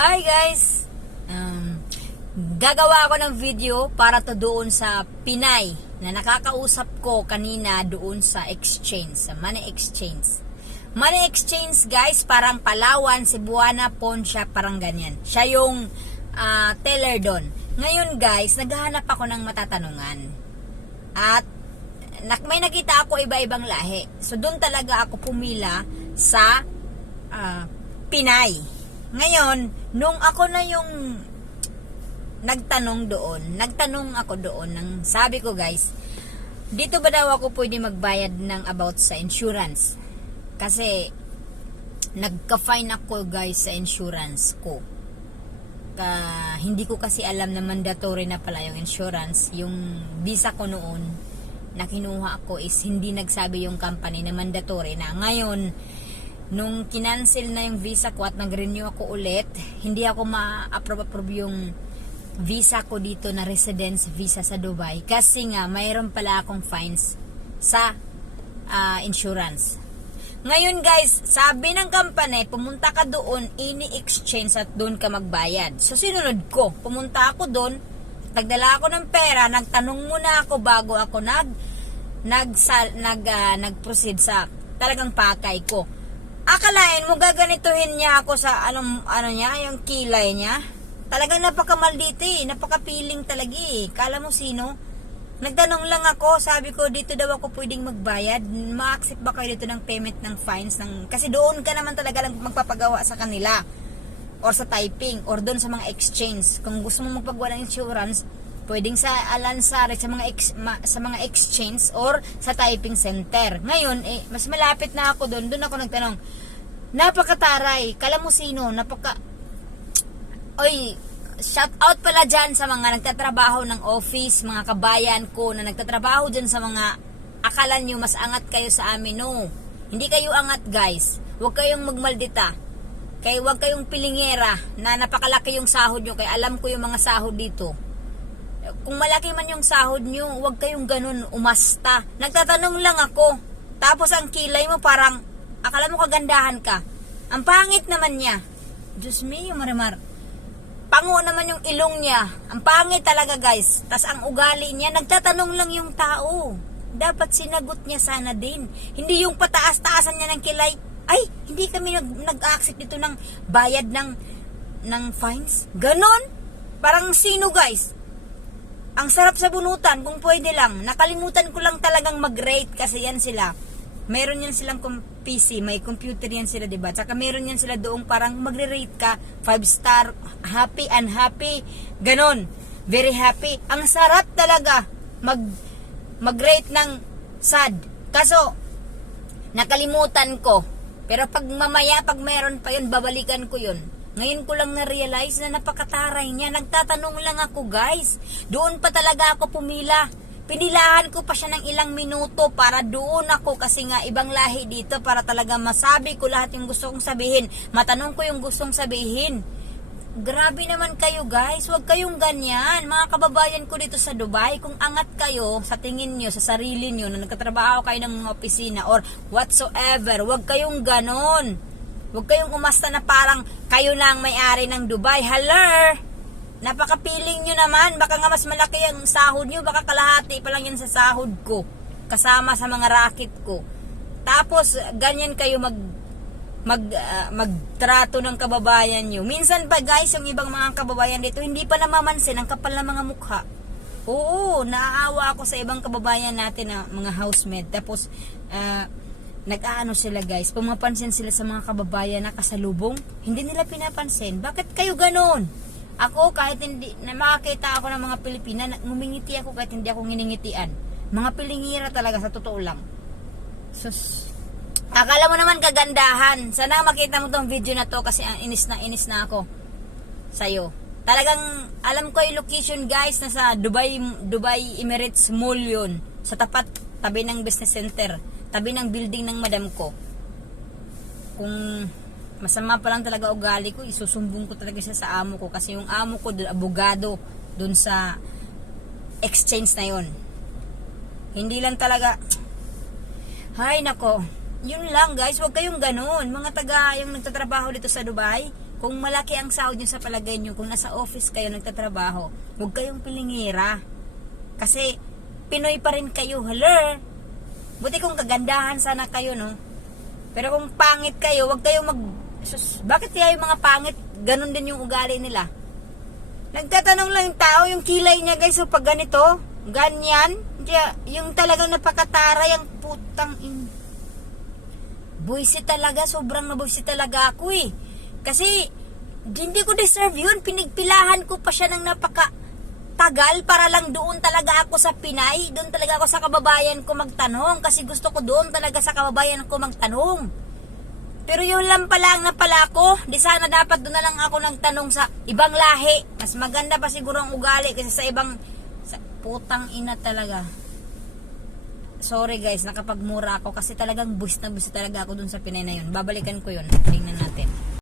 Hi guys! Gagawa ako ng video para to doon sa Pinay na nakakausap ko kanina doon sa exchange, sa money exchange. Money exchange guys, parang Palawan, Cebuana, Poncia, parang ganyan. Siya yung teller doon. Ngayon guys, naghahanap ako ng matatanungan. At may nakita ako iba-ibang lahi. So doon talaga ako pumila sa Pinay. Ngayon, nung ako na yung nagtanong ako doon ng sabi ko guys, dito ba daw ako pwede magbayad ng about sa insurance? Kasi nagka-fine ako guys sa insurance ko. Hindi ko kasi alam na mandatory na pala yung insurance. Yung visa ko noon na kinuha ko is hindi nagsabi yung company na mandatory na. Ngayon, nung kinancel na yung visa ko at nag-renew ako ulit, hindi ako ma-approve yung visa ko dito na residence visa sa Dubai kasi nga mayroon pala akong fines sa insurance. Ngayon guys, sabi ng company, pumunta ka doon, ini-exchange at doon ka magbayad. So sinunod ko, pumunta ako doon, nagdala ako ng pera, nagtanong muna ako bago ako nag-proceed sa talagang pakay ko. Akalain mo gaganituhin niya ako sa ano niya, yung kilay niya. Talagang napakamalditi, napaka-feeling talaga eh. Kala mo sino? Nagtanong lang ako, sabi ko dito daw ako pwedeng magbayad. Ma-accept ba kayo dito ng payment ng fines kasi doon ka naman talaga lang magpapagawa sa kanila or sa typing or doon sa mga exchange. Kung gusto mo magpagawa ng insurance, pwedeng sa Alansari, sa mga exchange or sa typing center. Ngayon, mas malapit na ako doon ako nagtanong. Napakataray, kala mo sino? Shout out pala dyan sa mga nagtatrabaho ng office, mga kabayan ko na nagtatrabaho dyan sa mga akala nyo mas angat kayo sa amin. No, hindi kayo angat guys. Huwag kayong magmaldita. Huwag kayong pilingera na napakalaki yung sahod nyo. Kaya alam ko yung mga sahod dito. Kung malaki man yung sahod nyo, huwag kayong ganun umasta. Nagtatanong lang ako. Tapos ang kilay mo parang, akala mo kagandahan ka. Ang pangit naman niya. Diyos mio, Marimar. Pango naman yung ilong niya. Ang pangit talaga guys. Tas ang ugali niya, nagtatanong lang yung tao. Dapat sinagot niya sana din. Hindi yung pataas-taasan niya ng kilay. Ay, hindi kami nag-accept dito ng bayad ng fines. Ganon. Parang sino guys? Ang sarap sa bunutan kung pwede lang. Nakalimutan ko lang talagang mag-rate kasi yan sila. Meron yan silang PC, may computer yan sila, diba? Tsaka meron yan sila doong parang magre-rate ka, 5 star, happy, unhappy, ganon. Very happy. Ang sarap talaga mag-rate ng sad. Kaso, nakalimutan ko. Pero pag mamaya, pag meron pa yun, babalikan ko yun. Ngayon ko lang na-realize na napakataray niya. Nagtatanong lang ako guys. Doon pa talaga ako pumila. Pinilahan ko pa siya ng ilang minuto para doon ako kasi nga ibang lahi dito para talaga masabi ko lahat yung gusto kong sabihin. Matanong ko yung gustong sabihin. Grabe naman kayo guys. Huwag kayong ganyan. Mga kababayan ko dito sa Dubai, kung angat kayo sa tingin nyo, sa sarili nyo na nagtatrabaho kayo ng mga opisina or whatsoever, huwag kayong ganon. Huwag kayong umasta na parang kayo lang may-ari ng Dubai. Hello! Napaka-feeling nyo naman. Baka nga mas malaki ang sahod nyo. Baka kalahati pa lang yan sa sahod ko. Kasama sa mga racket ko. Tapos, ganyan kayo magtrato ng kababayan nyo. Minsan pa guys, yung ibang mga kababayan dito, hindi pa namamansin ang kapal na mga mukha. Oo, naaawa ako sa ibang kababayan natin na mga housemaid. Tapos, nag-aano sila guys, pumapansin sila sa mga kababayan na kasalubong, hindi nila pinapansin. Bakit kayo ganon? Ako kahit hindi, na makakita ako ng mga Pilipina, ngumingiti ako kahit hindi ako nginingitian. Mga pilingira talaga, sa totoo lang. Sus, akala mo naman kagandahan. Sana makita mo tong video na to kasi inis na ako sa'yo. Talagang, alam ko yung location guys, nasa Dubai Emirates Mall yun. Sa tabi ng business center. Tabi ng building ng madam ko. Kung masama pa lang talaga ugali ko, isusumbong ko talaga siya sa amo ko. Kasi yung amo ko doon, abogado doon sa exchange na yon. Hindi lang talaga. Hay nako. Yun lang guys, huwag kayong ganun. Mga taga yung nagtatrabaho dito sa Dubai, Kung malaki ang sahod nyo sa palagay nyo, kung nasa office kayo, nagtatrabaho, huwag kayong pilingira. Kasi, Pinoy pa rin kayo, hello. Buti kung kagandahan sana kayo, no? Pero kung pangit kayo, huwag kayong bakit kaya yung mga pangit, ganun din yung ugali nila? Nagtatanong lang yung tao, yung kilay niya guys, so pag ganito, ganyan, yung talagang napakatara, yung putang buwisit talaga, sobrang nabuwisit talaga ako eh. Kasi, hindi ko deserve yun. Pinigpilahan ko pa siya ng napaka-tagal para lang doon talaga ako sa Pinay. Doon talaga ako sa kababayan ko magtanong. Kasi gusto ko doon talaga sa kababayan ko magtanong. Pero yun lang pala ang napala ko. Di sana dapat doon na lang ako nagtanong sa ibang lahi. Mas maganda pa siguro ang ugali kasi sa ibang... putang ina talaga. Sorry guys, nakapagmura ako kasi talagang buwis na buwis talaga ako doon sa Pinay na yun. Babalikan ko yun. Tingnan natin.